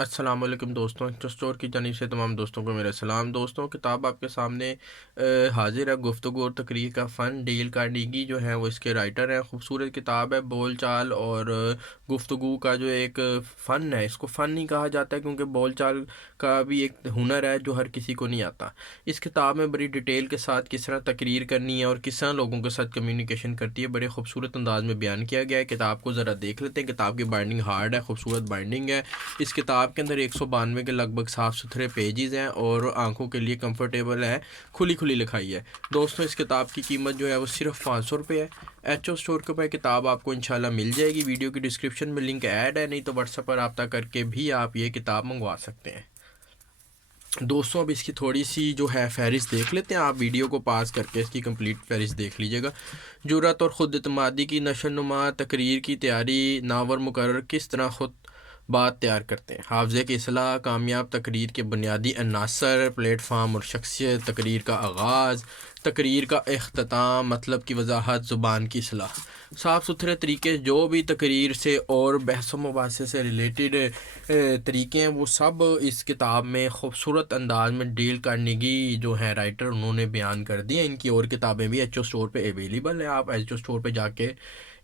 السلام علیکم دوستوں، اسٹور کی جانب سے تمام دوستوں کو میرا سلام۔ دوستوں، کتاب آپ کے سامنے حاضر ہے۔ گفتگو اور تقریر کا فن، ڈیل کارنیگی جو ہے وہ اس کے رائٹر ہیں۔ خوبصورت کتاب ہے۔ بول چال اور گفتگو کا جو ایک فن ہے، اس کو فن نہیں کہا جاتا ہے کیونکہ بول چال کا بھی ایک ہنر ہے جو ہر کسی کو نہیں آتا۔ اس کتاب میں بڑی ڈیٹیل کے ساتھ کس طرح تقریر کرنی ہے اور کس طرح لوگوں کے ساتھ کمیونیکیشن کرتی ہے، بڑے خوبصورت انداز میں بیان کیا گیا ہے۔ کتاب کو ذرا دیکھ لیتے ہیں۔ کتاب کی بائنڈنگ ہارڈ ہے، خوبصورت بائنڈنگ ہے۔ اس کتاب کے اندر 192 کے لگ بھگ صاف ستھرے پیجز ہیں اور آنکھوں کے لیے کمفرٹیبل ہے، کھلی لکھائی ہے۔ دوستوں، اس کتاب کی قیمت جو ہے وہ صرف 500 روپے ہے۔ ایچ او اسٹور کے اوپر کتاب آپ کو انشاءاللہ مل جائے گی۔ ویڈیو کی ڈسکرپشن میں لنک ایڈ ہے، نہیں تو واٹس ایپ پر رابطہ کر کے بھی آپ یہ کتاب منگوا سکتے ہیں۔ دوستوں، اب اس کی تھوڑی سی جو ہے فہرست دیکھ لیتے ہیں۔ آپ ویڈیو کو پاس کر کے اس کی کمپلیٹ فہرست دیکھ لیجئے گا۔ جرأت اور خود اعتمادی کی نشو نما، تقریر کی تیاری، ناور مقرر کس طرح خود بات تیار کرتے ہیں، حافظے کی اصلاح، کامیاب تقریر کے بنیادی عناصر، پلیٹ فارم اور شخصیت، تقریر کا آغاز، تقریر کا اختتام، مطلب کی وضاحت، زبان کی اصلاح، صاف ستھرے طریقے جو بھی تقریر سے اور بحث و مباحثے سے ریلیٹڈ طریقے ہیں وہ سب اس کتاب میں خوبصورت انداز میں ڈیل کارنیگی جو ہے رائٹر، انہوں نے بیان کر دی ہیں۔ ان کی اور کتابیں بھی ایچ او اسٹور پہ اویلیبل ہیں۔ آپ ایچ او اسٹور پہ جا کے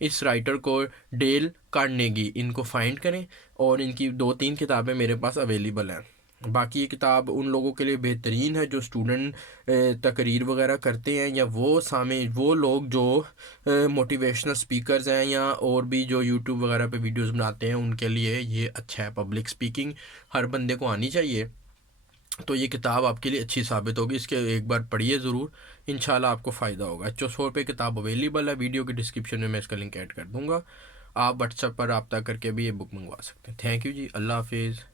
اس رائٹر کو، ڈیل کارنیگی، ان کو فائنڈ کریں، اور ان کی 2-3 کتابیں میرے پاس اویلیبل ہیں۔ باقی یہ کتاب ان لوگوں کے لیے بہترین ہے جو اسٹوڈنٹ تقریر وغیرہ کرتے ہیں، یا وہ لوگ جو موٹیویشنل سپیکرز ہیں، یا اور بھی جو یوٹیوب وغیرہ پہ ویڈیوز بناتے ہیں، ان کے لیے یہ اچھا ہے۔ پبلک سپیکنگ ہر بندے کو آنی چاہیے، تو یہ کتاب آپ کے لیے اچھی ثابت ہوگی۔ اس کے ایک بار پڑھیے ضرور، انشاءاللہ آپ کو فائدہ ہوگا۔ 400 روپے کتاب اویلیبل ہے۔ ویڈیو کی ڈسکرپشن میں اس کا لنک ایڈ کر دوں گا۔ آپ واٹس ایپ پر رابطہ کر کے بھی یہ بک منگوا سکتے ہیں۔ تھینک یو جی، اللہ حافظ۔